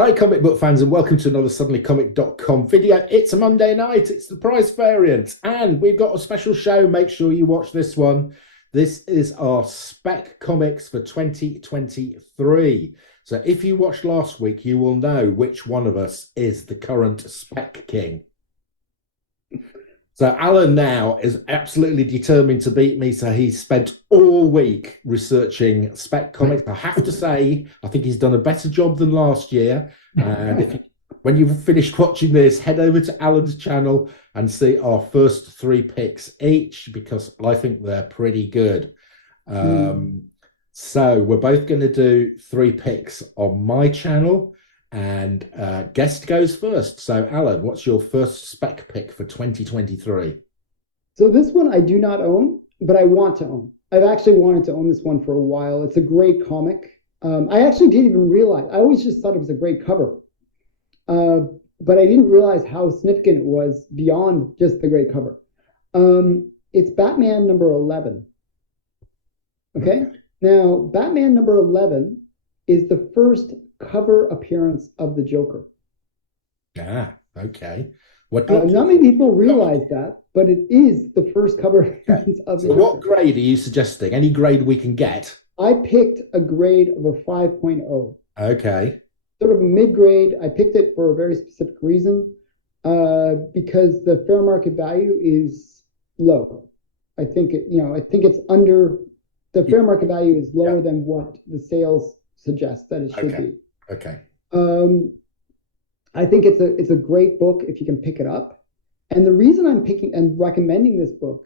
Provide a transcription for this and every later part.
Hi, comic book fans, and welcome to another suddenlycomic.com video. It's a Monday night, it's the price variant, and we've got a special show. Make sure you watch this one. This is our Spec comics for 2023. So if you watched last week, you will know which one of us is the current Spec King. So Alan now is absolutely determined to beat me. So he spent all week researching Spec comics. I have to say, I think he's done a better job than last year. And when you've finished watching this, head over to Alan's channel and see our first three picks each, because I think they're pretty good. So we're both going to do three picks on my channel. And guest goes first. So, Alan, what's your first Spec pick for 2023? So this one I do not own, but I want to own. I've actually wanted to own this one for a while. It's a great comic. I actually didn't even realize. I always just thought it was a great cover, but I didn't realize how significant it was beyond just the great cover. It's Batman number 11. Okay. Now, Batman number 11 is the first cover appearance of the Joker. Ah, okay. Not many people realize that, but it is the first cover appearance of the Joker. What grade are you suggesting? Any grade we can get? I picked a grade of a 5.0. Okay. Sort of a mid-grade. I picked it for a very specific reason, because the fair market value is low. I think it's under, the fair market value is lower than what the sales suggest that it should be. Okay. I think it's a great book if you can pick it up. And the reason I'm picking and recommending this book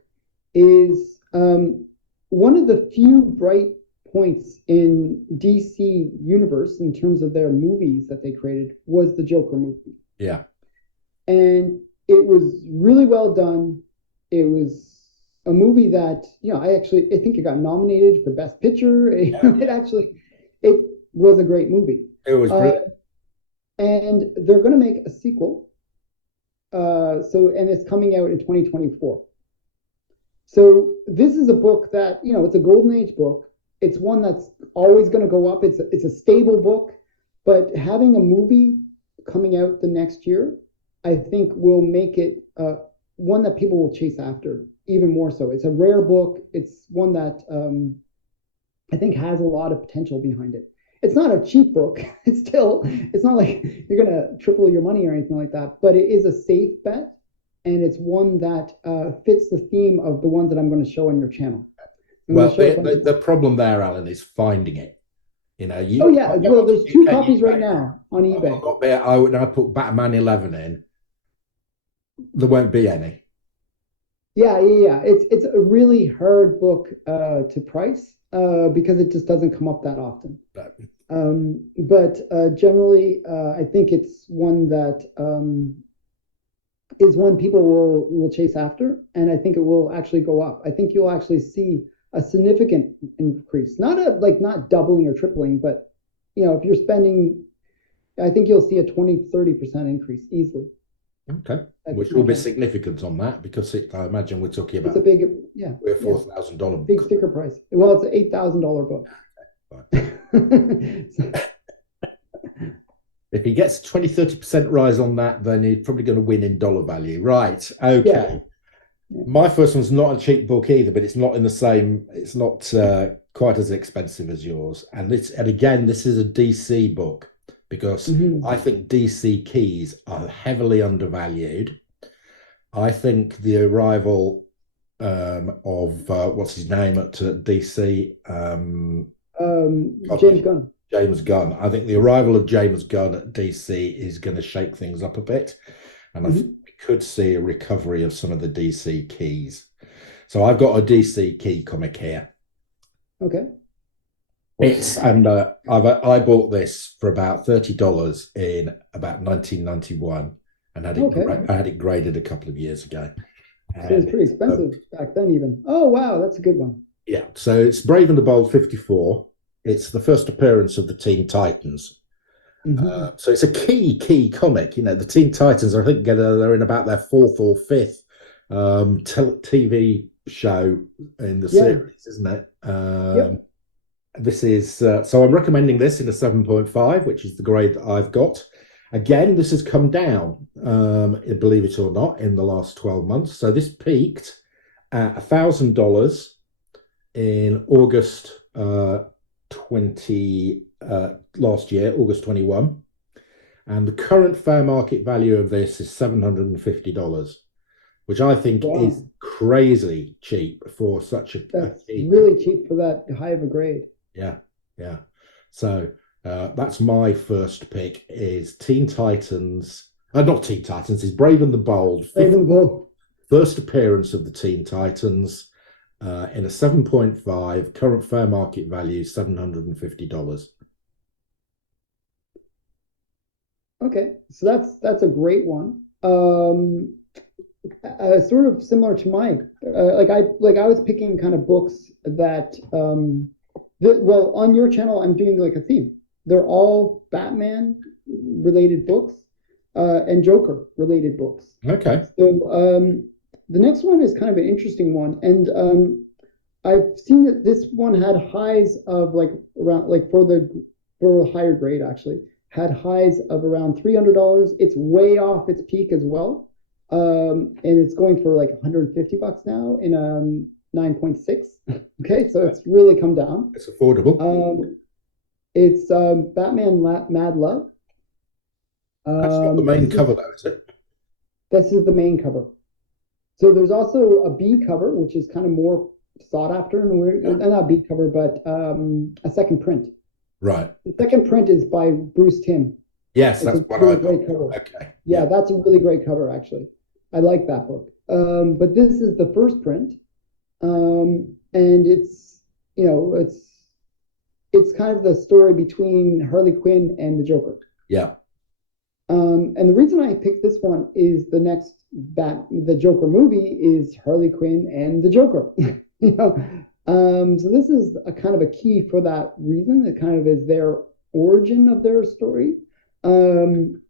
is one of the few bright points in DC universe in terms of their movies that they created was the Joker movie. Yeah. And it was really well done. It was a movie that, I think it got nominated for Best Picture. It was a great movie. It was brilliant. And they're going to make a sequel. And it's coming out in 2024. So this is a book that, it's a golden age book. It's one that's always going to go up. It's a stable book, but having a movie coming out the next year, I think will make it one that people will chase after even more so. It's a rare book. It's one that I think has a lot of potential behind it. It's not a cheap book. It's not like you're going to triple your money or anything like that, but it is a safe bet. And it's one that fits the theme of the ones that I'm going to show on your channel. Well, the problem there, Alan, is finding it. Well, there's two copies right now on eBay. When I put Batman 11 in, there won't be any. Yeah. It's a really hard book to price because it just doesn't come up that often. But generally, I think it's one that is one people will chase after, and I think it will actually go up. I think you'll actually see a significant increase, not doubling or tripling, but if you're spending, I think you'll see a 20-30% increase easily. Okay, which will be significant on that, because I imagine we're talking about it's a big, $4,000 big sticker price. Well, it's an $8,000 book. If he gets 20-30% rise on that, then he's probably going to win in dollar value. Right. Okay. My first one's not a cheap book either, but it's not in the same, it's not quite as expensive as yours. And again, this is a DC book, because I think DC keys are heavily undervalued. I think the arrival of what's his name at DC? James Gunn. James Gunn. I think the arrival of James Gunn at DC is going to shake things up a bit. And I think we could see a recovery of some of the DC keys. So I've got a DC key comic here. Okay. I bought this for about $30 in about 1991, and I had it graded a couple of years ago. So it was pretty expensive back then even. Oh, wow, that's a good one. Yeah, so it's Brave and the Bold 54. It's the first appearance of the Teen Titans. So it's a key comic. The Teen Titans, I think, they're in about their fourth or fifth TV show in the series, isn't it? This is so I'm recommending this in a 7.5, which is the grade that I've got. Again, this has come down, believe it or not, in the last 12 months. So this peaked at $1,000 in August 20 last year, August 21. And the current fair market value of this is $750, which I think is Wow, crazy cheap for such a that's cheap. really cheap for that high of a grade. Yeah, yeah. So that's my first pick is Teen Titans. Not Teen Titans, is Brave and the Bold. Raven Bull. First appearance of the Teen Titans in a 7.5, current fair market value $750. Okay, so that's a great one. Sort of similar to mine. I was picking kind of books that well, on your channel I'm doing like a theme. They're all Batman related books and Joker related books. Okay. So the next one is kind of an interesting one, and I've seen that this one had highs of like around like for a higher grade actually had highs of around $300. It's way off its peak as well, and it's going for like $150 now in 9.6. Okay, so it's really come down. It's affordable. It's Batman Mad Love. That's not the main This is cover though, is it? this is the main cover. So there's also a B cover, which is kind of more sought after, and we're Yeah. not a B cover, but a second print. Right. The second print is by Bruce Timm. Yes, It's that's a what really I got. great cover. Okay. Yeah, Yeah. that's a really great cover, actually. I like that book. But this is the first print, and it's it's kind of the story between Harley Quinn and the Joker. Yeah. And the reason I picked this one is the Joker movie is Harley Quinn and the Joker. you know, so this is a kind of a key for that reason. It kind of is their origin of their story. And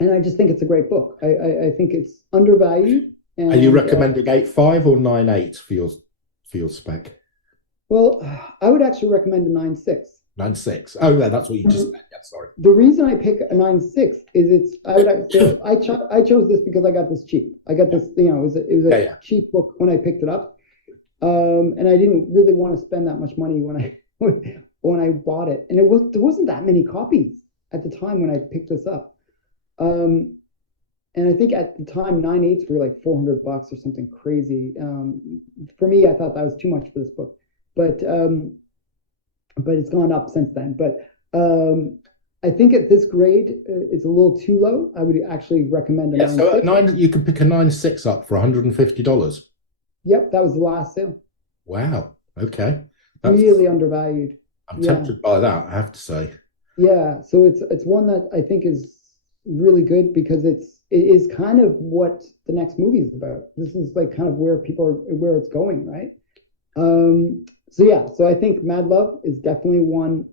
I just think it's a great book. I think it's undervalued. Are you And recommending 8.5 or 9.8 for your spec? well, I would actually recommend a 9.6. 9.6. Oh, yeah, that's what you just said. Yeah, sorry. The reason I pick a 9.6 is I chose this because I got this cheap. I got this, it was a Yeah, yeah. cheap book when I picked it up. And I didn't really want to spend that much money when I when I bought it. And there wasn't that many copies at the time when I picked this up. And I think at the time 9.8s were like $400 or something crazy. For me, I thought that was too much for this book. But it's gone up since then. But I think at this grade, it's a little too low. I would actually recommend a Yeah, so at 9.6. 9, you can pick a 9.6 up for $150. Yep, that was the last sale. Wow. Okay. That's Really undervalued. I'm Yeah, tempted by that, I have to say. yeah. So it's one that I think is really good because it is kind of what the next movie is about. This is like kind of where it's going, right? So yeah, so I think Mad Love is definitely one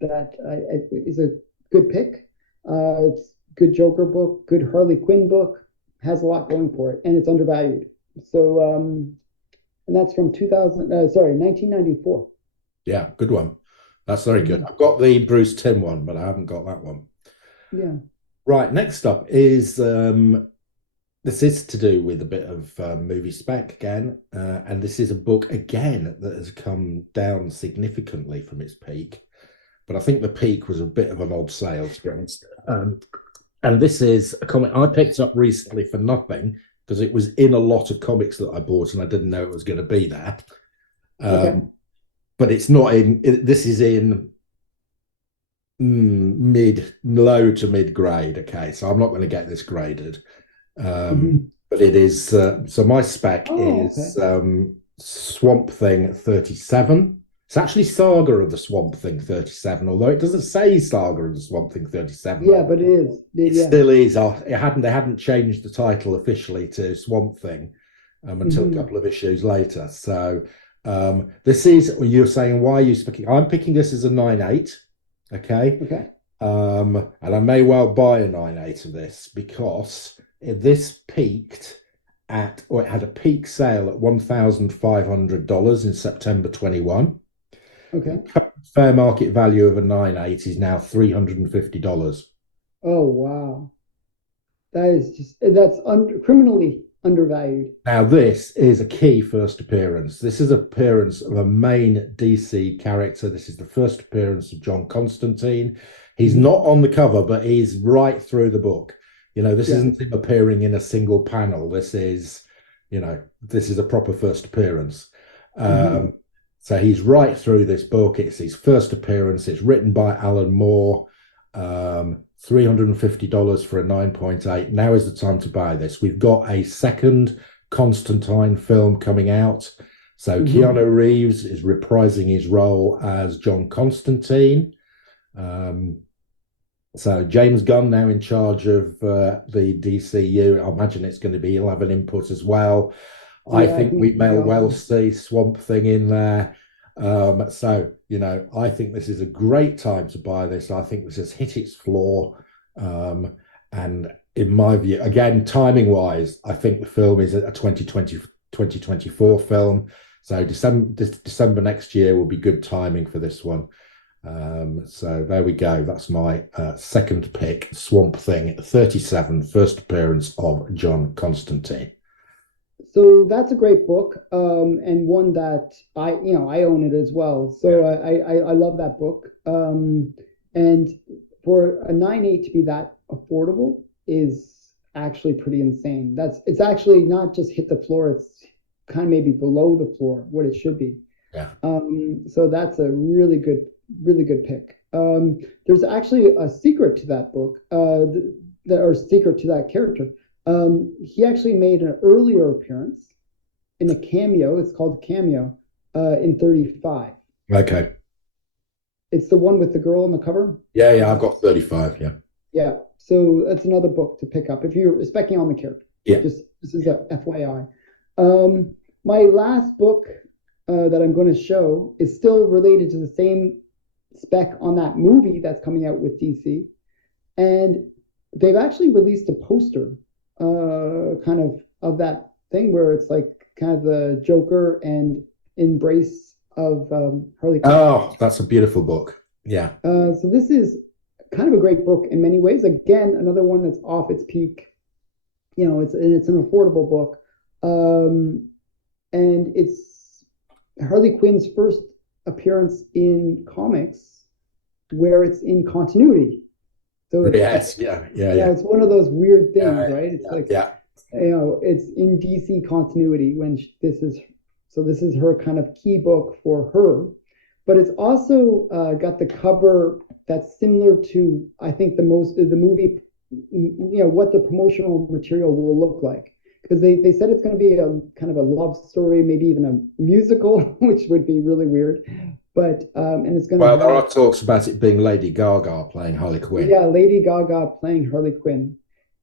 is a good pick. It's good Joker book, good Harley Quinn book, has a lot going for it, and it's undervalued. So and that's from 1994. Yeah, good one. That's very good. Mhm. I've got the Bruce Timm one, but I haven't got that one. Yeah. Right, next up is this is to do with a bit of movie spec again, and this is a book again that has come down significantly from its peak. But I think the peak was a bit of an odd sale, to be honest. And this is a comic I picked up recently for nothing because it was in a lot of comics that I bought and I didn't know it was going to be there. Okay. But it's not in. This is in low to mid grade. Okay, so I'm not going to get this graded. Mhm. But it is so my spec Oh, okay. is Swamp Thing 37. It's actually Saga of the Swamp Thing 37, although it doesn't say Saga of the Swamp Thing 37. Yeah, but it is. It Yeah. still is. They hadn't changed the title officially to Swamp Thing until a Mhm. couple of issues later. So this is you're saying why are you picking? I'm picking this as a 9.8. Okay. Okay. And I may well buy a 9.8 of this because this peaked or it had a peak sale at $1,500 in September 21. Okay. Fair market value of a 9.8 is now $350. Oh, wow. That is just criminally undervalued. Now, this is a key first appearance. This is appearance of a main DC character. This is the first appearance of John Constantine. He's Mhm. not on the cover, but he's right through the book. This Yeah. isn't him appearing in a single panel. This is a proper first appearance. Hmm. Um, so he's right through this book. It's his first appearance. It's written by Alan Moore. $350 for a 9.8. Now is the time to buy this. We've got a second Constantine film coming out. So Hmm. Keanu Reeves is reprising his role as John Constantine. Um, so James Gunn now in charge of the DCU. I imagine he'll have an input as well. I Yeah, I think think we it's gonna may be well awesome. see Swamp Thing in there. I think this is a great time to buy this. I think this has hit its floor. Um, and in my view, again, timing wise, I think the film is a 2024 film. So December next year will be good timing for this one. So there we go. That's my second pick, Swamp Thing 37, first appearance of John Constantine. So that's a great book, and one that I own it as well. So I love that book. And for a 9.8 to be that affordable is actually pretty insane. It's actually not just hit the floor, it's kind of maybe below the floor, what it should be. Yeah. So that's a really good pick. There's actually a secret to that book, or secret to that character. He actually made an earlier appearance in a cameo. It's called Cameo in 35. Okay. It's the one with the girl on the cover. Yeah, yeah, I've got 35. Yeah. Yeah. So that's another book to pick up if you're specking on the character. Yeah. Just this is a FYI. My last book that I'm going to show is still related to the same spec on that movie that's coming out with DC. And they've actually released a poster kind of that thing where it's like kind of the Joker and embrace of Harley Quinn. Oh, that's a beautiful book. Yeah. So this is kind of a great book in many ways. Again, another one that's off its peak. It's an affordable book, and it's Harley Quinn's first appearance in comics where it's in continuity. So Yes. Yeah. Yeah. yeah, Yeah. it's one of those weird things, Yeah. right? It's Yeah. like Yeah. it's in DC continuity when this is her kind of key book for her, but it's also got the cover that's similar to I think the movie, what the promotional material will look like because they said it's going to be a kind of a love story, maybe even a musical, which would be really weird, but and it's going to Well, there have are talks about it being Lady Gaga playing Harley Quinn. yeah Lady Gaga playing Harley Quinn.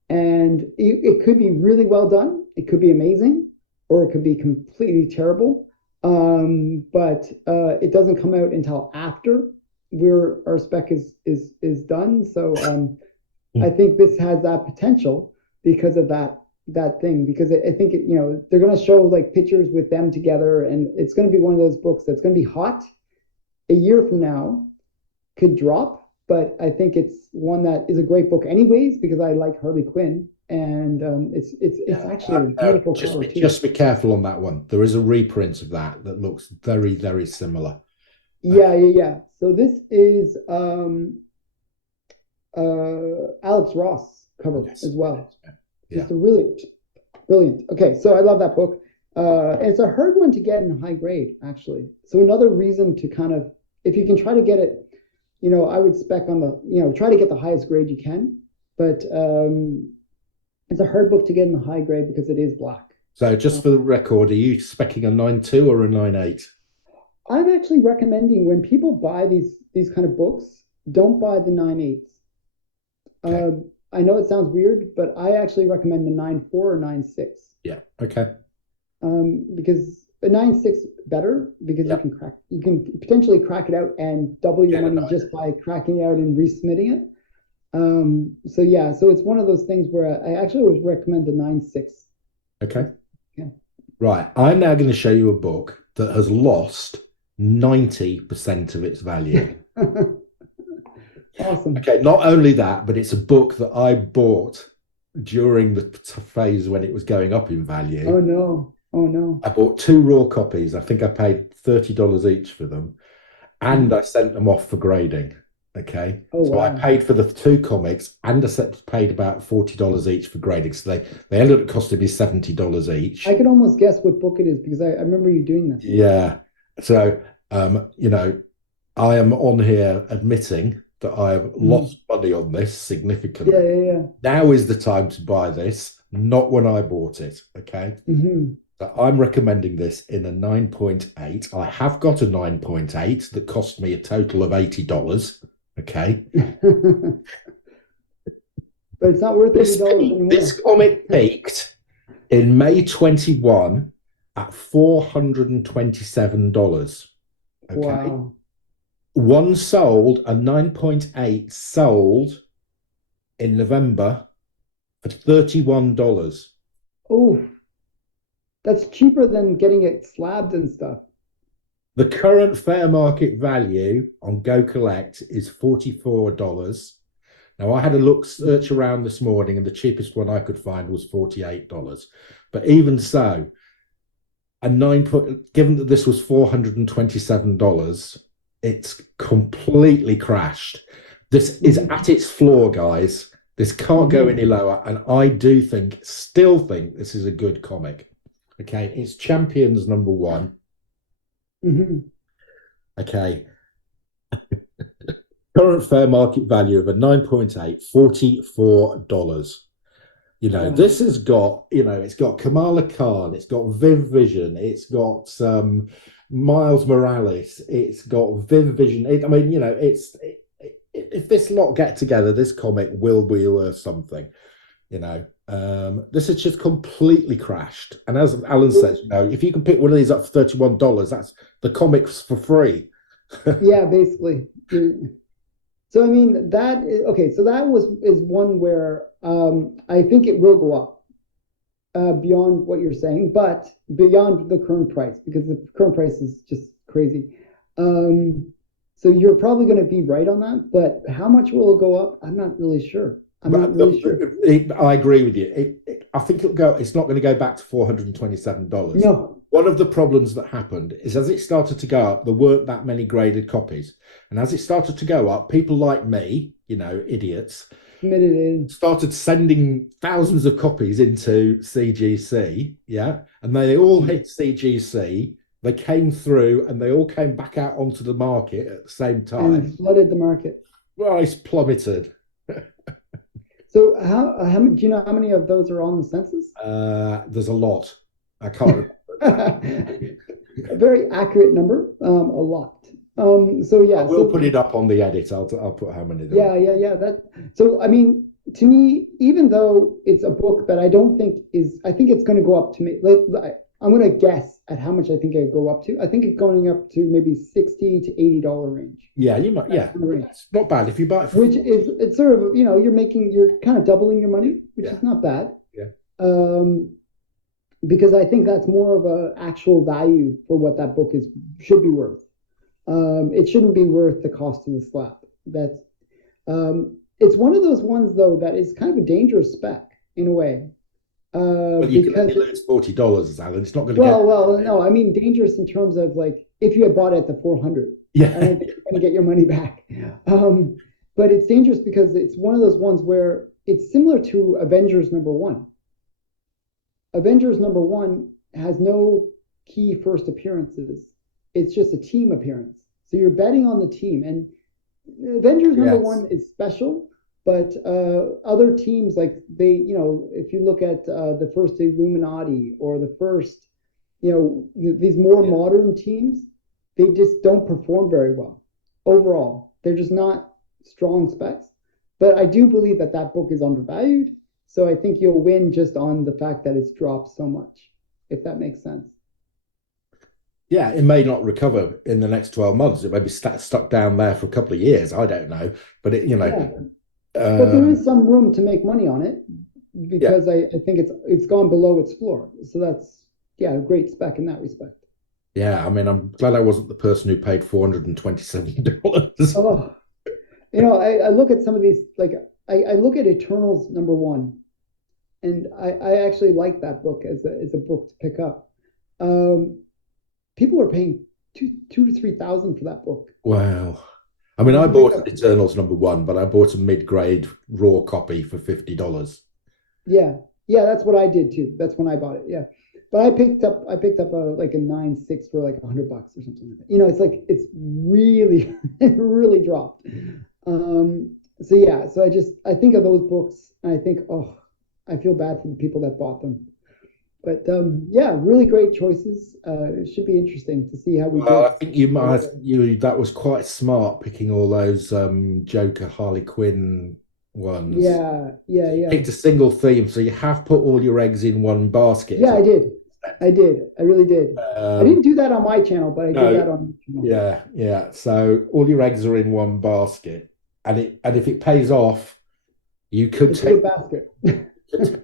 And it could be really well done. It could be amazing, or it could be completely terrible. But it doesn't come out until after our spec is done. So I think this has that potential because of that thing. Because I think they're going to show like pictures with them together, and it's going to be one of those books that's going to be hot a year from now could drop, but I think it's one that is a great book anyways because I like Harley Quinn and it's Yeah. actually a beautiful Just cover be too. just be careful on that one. There is a reprint of that looks very, very similar. Yeah, yeah, yeah. So this is Alex Ross cover Yes. as well. Yeah. Just a really brilliant. Okay, so I love that book. And it's a hard one to get in high grade actually. So another reason to kind of if you can try to get it I would spec on try to get the highest grade you can, but it's a hard book to get in the high grade because it is black. So Uh, just for the record, are you specking a 9.2 or a 9.8? I'm actually recommending when people buy these kind of books, don't buy the 9.8s. Okay. I know it sounds weird, but I actually recommend a 9.4 or 9.6 Yeah. Okay. because a 9.6 better because Yeah. you can potentially crack it out and double your Get a money 9. just by cracking it out and resubmitting it. So yeah, so it's one of those things where I actually always recommend the 9.6. Okay. Yeah. Right. I'm now going to show you a book that has lost 90% of its value. Awesome. Okay, not only that, but it's a book that I bought during the phase when it was going up in value. Oh no. Oh no. I bought two raw copies. I think I paid $30 each for them, and Mhm. I sent them off for grading. Okay, Oh so I wow. paid for the two comics, and I paid about $40 each for grading. So they ended up costing me $70 I each. could almost guess what book it is because I remember you doing this. Yeah. So you know, I am on here admitting that I have Mhm. lost money on this Yeah, significantly. yeah, yeah. Now is the time to buy this, not when I bought it. Okay. Hmm. So I'm recommending this in a 9.8. I have got a 9.8 that cost me a total of $80. Okay. But it's not worth This $80 peak, this anymore. comic peaked in May 21 at $427. Okay. Wow. One sold, a 9.8 sold in November for $31. Oh, that's cheaper than getting it slabbed and stuff. The current fair market value on Go Collect is $44. Now, I had a look search around this morning, and the cheapest one I could find was $48. But even so, a given that this was $427, it's completely crashed. This is Hmm. at its floor, guys. This can't go Hmm. any lower. And I do still think this is a good comic. Okay. It's Champions number one. Hmm. Okay. Current fair market value of a 9.8, $44. Wow. This has got, it's got Kamala Khan, it's got Viv Vision, it's got Miles Morales, it's got Viv Vision. I mean, if this lot get together, this comic will be worth something. This has just completely crashed. And as Alan says, if you can pick one of these up for $31, that's the comics for free. Yeah, basically. So I mean okay. So that is one where I think it will go up beyond what you're saying, but beyond the current price because the current price is just crazy. Um, so you're probably going to be right on that, but how much will it go up? I'm not really sure. I'm not But really sure. I agree with you. I think it'll go. It's not going to go back to $427. No. One of the problems that happened is as it started to go up, there weren't that many graded copies, and as it started to go up, people like me, idiots, Submitted in. started sending thousands of copies into CGC. Yeah, and they all hit CGC. They came through, and they all came back out onto the market at the same And time. flooded the market. Price plummeted. So how many, do you know how many of those are on the census? There's a lot. I can't A very accurate number, a lot. So I yeah, will so put it up on the edit. I'll put how many there are. yeah, yeah, yeah. That so I mean, to me, even though it's a book that I don't think is, I think it's going to go up to me. I'm going to guess at how much I think it go up to. I think it's going up to maybe $60 to $80 range. Yeah, you might. That's Yeah, the range, it's not bad if you buy it for which 4. is it's sort of you're kind of doubling your money, which Yeah, is not bad. yeah, Um, because I think that's more of a actual value for what that book is should be worth. It shouldn't be worth the cost of the slap. That's it's one of those ones though that is kind of a dangerous spec in a way. well, you can Because only lose $40, Alan. It's not going to go. well, no, I mean dangerous in terms of like if you had bought it at the 400, I Yeah, don't think you're going to get your money back. Um, but it's dangerous because it's one of those ones where it's similar to Avengers number one. Avengers number one has no key first appearances. It's just a team appearance. So you're betting on the team. And Avengers number yes, one is special, but other teams like if you look at the first Illuminati or the first, these more yeah, modern teams, they just don't perform very well overall. They're just not strong specs. But I do believe that that book is undervalued. So I think you'll win just on the fact that it's dropped so much, if that makes sense. yeah. It may not recover in the next 12 months. It may be stuck down there for a couple of years. I don't know, but Yeah. But there is um, some room to make money on it yeah. because I think it's gone below its floor. So that's yeah, a great spec in that respect. Yeah, I mean, I'm glad I wasn't the person who paid $427. Oh, I look at some of these, like I look at Eternals #1, and I actually like that book as a book to pick up. Um, People are paying two to 3,000 for that book. Wow. I mean, You I can pick bought an up, Eternals #1, but I bought a mid-grade raw copy for $50. yeah, yeah, that's what I did too. That's when I bought it. Yeah. But I picked up a like a 9.6 for like $100 or something like that. It's like it's really it really dropped. So yeah, so I think of those books and I think, oh, I feel bad for the people that bought them. But yeah, really great choices. It should be interesting to see how we Well, I did. think you might, I think you that was quite smart picking all those Joker, Harley Quinn ones. Yeah, yeah, yeah. Picked a single theme, so you have put all your eggs in one basket. Yeah, I did. I did. I really did. I Um, didn't do that on my channel, but I did no, that on your channel. yeah, yeah. So all your eggs are in one basket, and if it pays off, you could It's a good take. basket. So,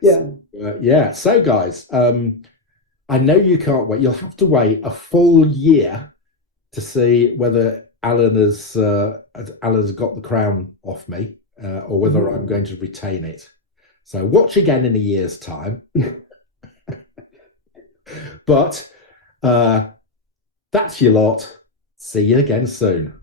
Yeah. yeah. So guys, I know you can't wait. You'll have to wait a full year to see whether Alan's got the crown off me, or whether I'm Mhm. going to retain it. So watch again in a year's time. But that's your lot. See you again soon.